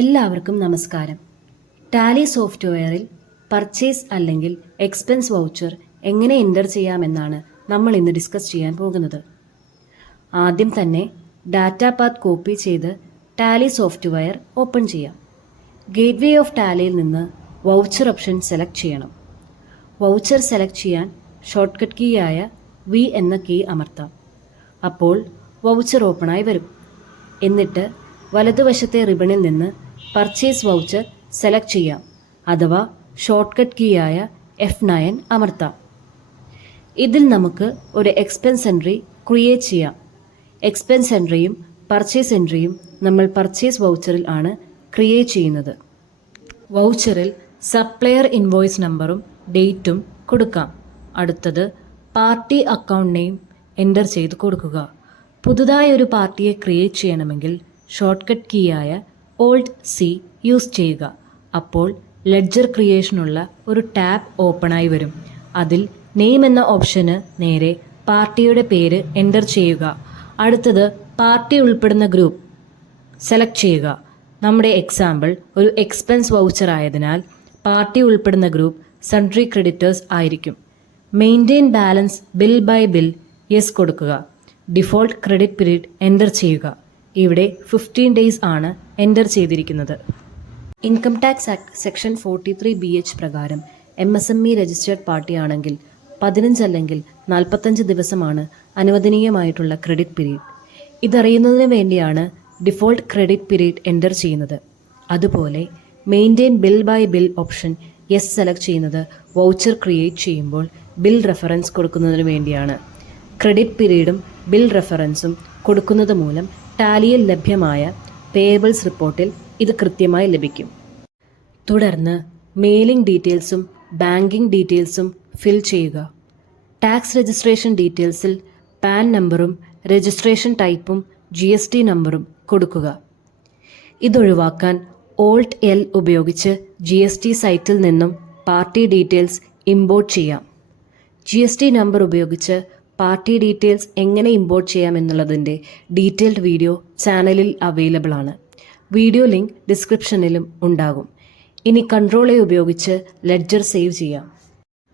എല്ലാവർക്കും നമസ്കാരം. ടാലി സോഫ്റ്റ്വെയറിൽ പർച്ചേസ് അല്ലെങ്കിൽ എക്സ്പെൻസ് വൗച്ചർ എങ്ങനെ എൻ്റർ ചെയ്യാമെന്നാണ് നമ്മൾ ഇന്ന് ഡിസ്കസ് ചെയ്യാൻ പോകുന്നത്. ആദ്യം തന്നെ ഡാറ്റ പാത്ത് കോപ്പി ചെയ്ത് ടാലി സോഫ്റ്റ്വെയർ ഓപ്പൺ ചെയ്യാം. ഗേറ്റ്വേ ഓഫ് ടാലിയിൽ നിന്ന് വൗച്ചർ ഓപ്ഷൻ സെലക്ട് ചെയ്യണം. വൗച്ചർ സെലക്ട് ചെയ്യാൻ ഷോർട്ട് കട്ട് കീ ആയ വി എന്ന കീ അമർത്താം. അപ്പോൾ വൗച്ചർ ഓപ്പണായി വരും. എന്നിട്ട് വലതുവശത്തെ റിബണിൽ നിന്ന് പർച്ചേസ് വൗച്ചർ സെലക്ട് ചെയ്യാം, അഥവാ ഷോർട്ട് കട്ട് കീ ആയ F9 അമർത്താം. ഇതിൽ നമുക്ക് ഒരു എക്സ്പെൻസ് എൻട്രി ക്രിയേറ്റ് ചെയ്യാം. എക്സ്പെൻസ് എൻട്രിയും പർച്ചേസ് എൻട്രിയും നമ്മൾ പർച്ചേസ് വൗച്ചറിൽ ആണ് ക്രിയേറ്റ് ചെയ്യുന്നത്. വൗച്ചറിൽ സപ്ലയർ ഇൻവോയ്സ് നമ്പറും ഡേറ്റും കൊടുക്കാം. അടുത്തത് പാർട്ടി അക്കൗണ്ട് നെയിം എൻ്റർ ചെയ്ത് കൊടുക്കുക. പുതുതായി ഒരു പാർട്ടിയെ ക്രിയേറ്റ് ചെയ്യണമെങ്കിൽ ഷോർട്ട് കട്ട് കീ ആയ Alt+C യൂസ് ചെയ്യുക. അപ്പോൾ ലെഡ്ജർ ക്രിയേഷനുള്ള ഒരു ടാബ് ഓപ്പണായി വരും. അതിൽ നെയിം എന്ന ഓപ്ഷന് നേരെ പാർട്ടിയുടെ പേര് എൻ്റർ ചെയ്യുക. അടുത്തത് പാർട്ടി ഉൾപ്പെടുന്ന ഗ്രൂപ്പ് സെലക്ട് ചെയ്യുക. നമ്മുടെ എക്സാമ്പിൾ ഒരു എക്സ്പെൻസ് വൗച്ചർ ആയതിനാൽ പാർട്ടി ഉൾപ്പെടുന്ന ഗ്രൂപ്പ് സൺട്രി ക്രെഡിറ്റേഴ്സ് ആയിരിക്കും. Maintain balance bill by bill yes കൊടുക്കുക. ഡിഫോൾട്ട് ക്രെഡിറ്റ് പീരീഡ് എൻ്റർ ചെയ്യുക. ഇവിടെ 15 days ആണ് എൻ്റർ ചെയ്തിരിക്കുന്നത്. Income tax act section 43BH പ്രകാരം MSME രജിസ്റ്റേർഡ് പാർട്ടിയാണെങ്കിൽ 15 അല്ലെങ്കിൽ 45 ദിവസമാണ് അനുവദനീയമായിട്ടുള്ള ക്രെഡിറ്റ് പീരീഡ്. ഇതറിയുന്നതിന് വേണ്ടിയാണ് ഡിഫോൾട്ട് ക്രെഡിറ്റ് പീരീഡ് എൻ്റർ ചെയ്യുന്നത്. അതുപോലെ maintain bill by bill option yes select ചെയ്യുന്നത് വൗച്ചർ ക്രിയേറ്റ് ചെയ്യുമ്പോൾ ബിൽ റെഫറൻസ് കൊടുക്കുന്നതിന് വേണ്ടിയാണ്. ക്രെഡിറ്റ് പീരീഡും ബിൽ റെഫറൻസും കൊടുക്കുന്നത് മൂലം ടാലിയിൽ ലഭ്യമായ പേയബിൾസ് റിപ്പോർട്ടിൽ ഇത് കൃത്യമായി ലഭിക്കും. തുടർന്ന് മെയിലിംഗ് ഡീറ്റെയിൽസും ബാങ്കിംഗ് ഡീറ്റെയിൽസും ഫിൽ ചെയ്യുക. ടാക്സ് രജിസ്ട്രേഷൻ ഡീറ്റെയിൽസിൽ പാൻ നമ്പറും രജിസ്ട്രേഷൻ ടൈപ്പും GST നമ്പറും കൊടുക്കുക. ഇതൊഴിവാക്കാൻ Alt+L ഉപയോഗിച്ച് GST സൈറ്റിൽ നിന്നും പാർട്ടി ഡീറ്റെയിൽസ് ഇമ്പോർട്ട് ചെയ്യാം. GST നമ്പർ ഉപയോഗിച്ച് പാർട്ടി ഡീറ്റെയിൽസ് എങ്ങനെ ഇമ്പോർട്ട് ചെയ്യാം എന്നുള്ളതിൻ്റെ ഡീറ്റെയിൽഡ് വീഡിയോ ചാനലിൽ അവൈലബിൾ ആണ്. വീഡിയോ ലിങ്ക് ഡിസ്ക്രിപ്ഷനിലും ഉണ്ടാകും. ഇനി Ctrl+A ഉപയോഗിച്ച് ലെഡ്ജർ സേവ് ചെയ്യാം.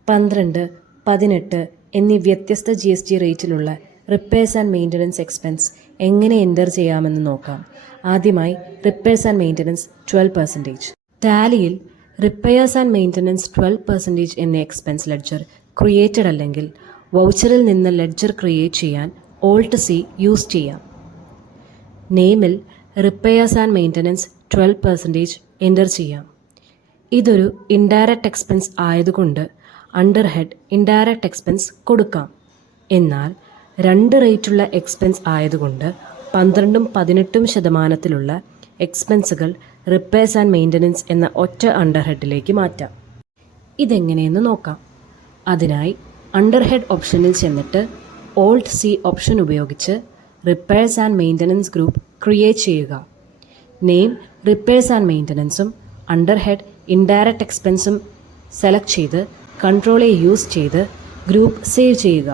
12, 18 എന്നീ വ്യത്യസ്ത GST റേറ്റിലുള്ള റിപ്പയർസ് ആൻഡ് മെയിൻ്റനൻസ് എക്സ്പെൻസ് എങ്ങനെ എൻ്റർ ചെയ്യാമെന്ന് നോക്കാം. ആദ്യമായി റിപ്പയർസ് ആൻഡ് മെയിൻ്റനൻസ് 12%. ടാലിയിൽ റിപ്പയർസ് ആൻഡ് മെയിൻ്റനൻസ് 12% എന്ന എക്സ്പെൻസ് ലെഡ്ജർ ക്രിയേറ്റഡ് അല്ലെങ്കിൽ വൗച്ചറിൽ നിന്ന് ലെഡ്ജർ ക്രിയേറ്റ് ചെയ്യാൻ Alt+C യൂസ് ചെയ്യാം. നെയിമിൽ റിപ്പയർസ് ആൻഡ് മെയിൻ്റനൻസ് 12% എൻ്റർ ചെയ്യാം. ഇതൊരു ഇൻഡയറക്റ്റ് എക്സ്പെൻസ് ആയതുകൊണ്ട് അണ്ടർ ഹെഡ് ഇൻഡയറക്റ്റ് എക്സ്പെൻസ് കൊടുക്കാം. എന്നാൽ 2 റേറ്റുള്ള എക്സ്പെൻസ് ആയതുകൊണ്ട് 12ഉം 18% എക്സ്പെൻസുകൾ റിപ്പയർസ് ആൻഡ് മെയിൻ്റനൻസ് എന്ന ഒറ്റ അണ്ടർ ഹെഡിലേക്ക് മാറ്റാം. ഇതെങ്ങനെയെന്ന് നോക്കാം. അതിനായി അണ്ടർ ഹെഡ് ഓപ്ഷനിൽ ചെന്നിട്ട് Alt+C ഓപ്ഷൻ ഉപയോഗിച്ച് repairs and maintenance group create ചെയ്യുക. നെയിം റിപ്പയർസ് ആൻഡ് മെയിൻ്റനൻസും അണ്ടർ ഹെഡ് ഇൻഡയറക്റ്റ് എക്സ്പെൻസും സെലക്ട് ചെയ്ത് Ctrl+A യൂസ് ചെയ്ത് ഗ്രൂപ്പ് സേവ് ചെയ്യുക.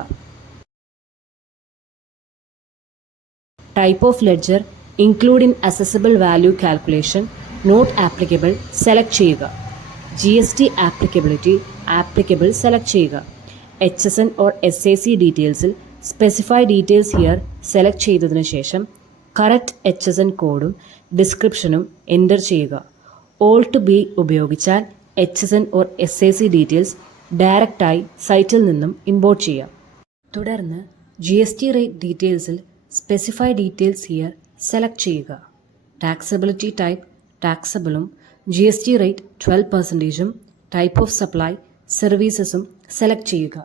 Type of ledger include in assessable value calculation not applicable select ചെയ്യുക. GST ആപ്ലിക്കബിലിറ്റി ആപ്ലിക്കബിൾ സെലക്ട് ചെയ്യുക. HSN or SAC ഡീറ്റെയിൽസിൽ specify details here select ചെയ്തതിനു ശേഷം കറക്റ്റ് HSN കോഡും ഡിസ്ക്രിപ്ഷനും എൻ്റർ ചെയ്യുക. Alt+B ഉപയോഗിച്ചാൽ HSN or SAC ഡീറ്റെയിൽസ് ഡയറക്റ്റായി സൈറ്റിൽ നിന്നും ഇമ്പോർട്ട് ചെയ്യാം. തുടർന്ന് GST റേറ്റ് ഡീറ്റെയിൽസിൽ സ്പെസിഫൈ ഡീറ്റെയിൽസ് ഹിയർ സെലക്ട് ചെയ്യുക. ടാക്സബിലിറ്റി ടൈപ്പ് ടാക്സബിളും GST റേറ്റ് 12%ഉം ടൈപ്പ് ഓഫ് സപ്ലൈ സർവീസസും സെലക്ട് ചെയ്യുക.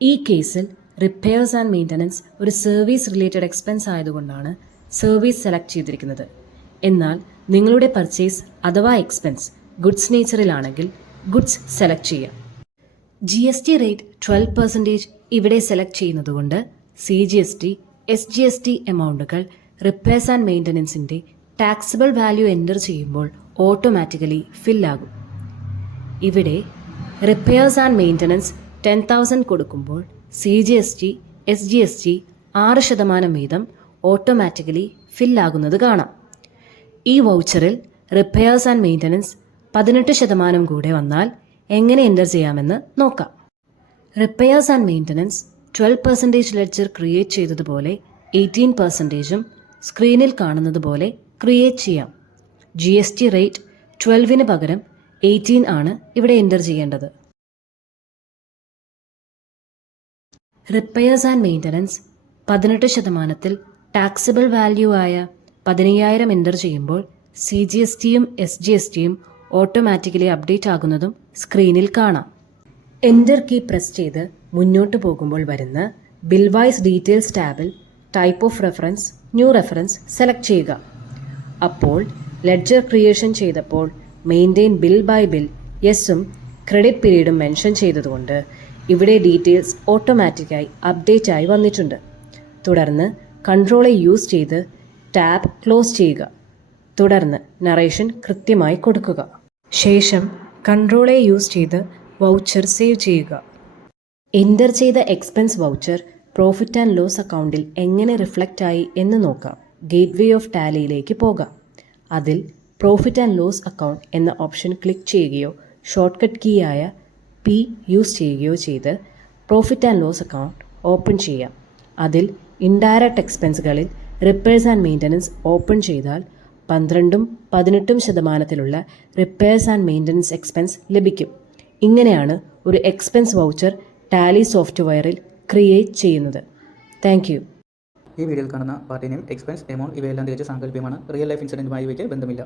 ഈ കേസിൽ റിപ്പയർസ് ആൻഡ് മെയിൻ്റനൻസ് ഒരു സർവീസ് റിലേറ്റഡ് എക്സ്പെൻസ് ആയതുകൊണ്ടാണ് സർവീസ് സെലക്ട് ചെയ്തിരിക്കുന്നത്. എന്നാൽ നിങ്ങളുടെ പർച്ചേസ് അഥവാ എക്സ്പെൻസ് ഗുഡ്സ് നേച്ചറിലാണെങ്കിൽ ഗുഡ്സ് സെലക്ട് ചെയ്യാം. GST റേറ്റ് 12% ഇവിടെ സെലക്ട് ചെയ്യുന്നതുകൊണ്ട് CGST, SGST എമൗണ്ടുകൾ റിപ്പയർസ് ആൻഡ് മെയിൻ്റനൻസിൻ്റെ ടാക്സബിൾ വാല്യൂ എൻ്റർ ചെയ്യുമ്പോൾ ഓട്ടോമാറ്റിക്കലി ഫില്ലാകും. ഇവിടെ റിപ്പയർസ് ആൻഡ് മെയിൻ്റനൻസ് 10,000 കൊടുക്കുമ്പോൾ CGST, SGST 6% വീതം ഓട്ടോമാറ്റിക്കലി ഫില്ലാകുന്നത് കാണാം. ഈ വൗച്ചറിൽ റിപ്പയേഴ്സ് ആൻഡ് മെയിൻ്റനൻസ് 18% കൂടെ വന്നാൽ എങ്ങനെ എൻ്റർ ചെയ്യാമെന്ന് നോക്കാം. Repairs and maintenance 12% ledger create ചെയ്തതുപോലെ 18%ഉം സ്ക്രീനിൽ കാണുന്നത് പോലെ ക്രിയേറ്റ് ചെയ്യാം. GST റേറ്റ് 12-ന് പകരം 18 ആണ് ഇവിടെ എൻ്റർ ചെയ്യേണ്ടത്. റിപ്പയേഴ്സ് ആൻഡ് മെയിൻ്റനൻസ് 18%-ൽ ടാക്സബിൾ വാല്യൂ ആയ 15,000 എൻ്റർ ചെയ്യുമ്പോൾ CGSTയും SGSTയും ഓട്ടോമാറ്റിക്കലി അപ്ഡേറ്റ് ആകുന്നതും സ്ക്രീനിൽ കാണാം. എൻ്റർ കീ പ്രസ് ചെയ്ത് മുന്നോട്ട് പോകുമ്പോൾ വരുന്ന ബിൽ വൈസ് ഡീറ്റെയിൽസ് ടാബിൽ type of reference new reference select ചെയ്യുക. അപ്പോൾ ലെഡ്ജർ ക്രിയേഷൻ ചെയ്തപ്പോൾ മെയിൻറ്റെയിൻ ബിൽ ബൈ ബിൽ യെസ്സും ക്രെഡിറ്റ് പീരീഡും മെൻഷൻ ചെയ്തതുകൊണ്ട് ഇവിടെ ഡീറ്റെയിൽസ് ഓട്ടോമാറ്റിക്കായി അപ്ഡേറ്റ് ആയി വന്നിട്ടുണ്ട്. തുടർന്ന് കൺട്രോളെ യൂസ് ചെയ്ത് ടാബ് ക്ലോസ് ചെയ്യുക. തുടർന്ന് നറേഷൻ കൃത്യമായി കൊടുക്കുക. ശേഷം കൺട്രോളെ യൂസ് ചെയ്ത് വൗച്ചർ സേവ് ചെയ്യുക. എൻ്റർ ചെയ്ത expense voucher profit and loss അക്കൗണ്ടിൽ എങ്ങനെ റിഫ്ലക്റ്റ് ആയി എന്ന് നോക്കാം. ഗേറ്റ്വേ ഓഫ് ടാലിയിലേക്ക് പോകാം. അതിൽ പ്രോഫിറ്റ് ആൻഡ് ലോസ് അക്കൗണ്ട് എന്ന ഓപ്ഷൻ ക്ലിക്ക് ചെയ്യുകയോ ഷോർട്ട് കട്ട് കീ ആയ P യൂസ് ചെയ്യുകയോ ചെയ്ത് profit and loss account open ചെയ്യാം. അതിൽ ഇൻഡയറക്റ്റ് എക്സ്പെൻസുകളിൽ റിപ്പയേഴ്സ് ആൻഡ് മെയിൻ്റനൻസ് ഓപ്പൺ ചെയ്താൽ 12-ഉം 18%-ലുള്ള റിപ്പയേഴ്സ് ആൻഡ് മെയിൻ്റനൻസ് എക്സ്പെൻസ് ലഭിക്കും. ഇങ്ങനെയാണ് ഒരു എക്സ്പെൻസ് വൗച്ചർ ടാലി സോഫ്റ്റ്വെയറിൽ ക്രിയേറ്റ് ചെയ്യുന്നത്. Thank you. ഈ വീഡിയോയിൽ കാണുന്ന പാർട്ടി നെയിം, എക്സ്പെൻസ്, എമൗണ്ട് ഇവയെല്ലാം തികച്ച് സാങ്കല്പികമാണ്. റിയൽ ലൈഫ് ഇൻസിഡൻറ്റുമായി ഇവയ്ക്ക് ബന്ധമില്ല.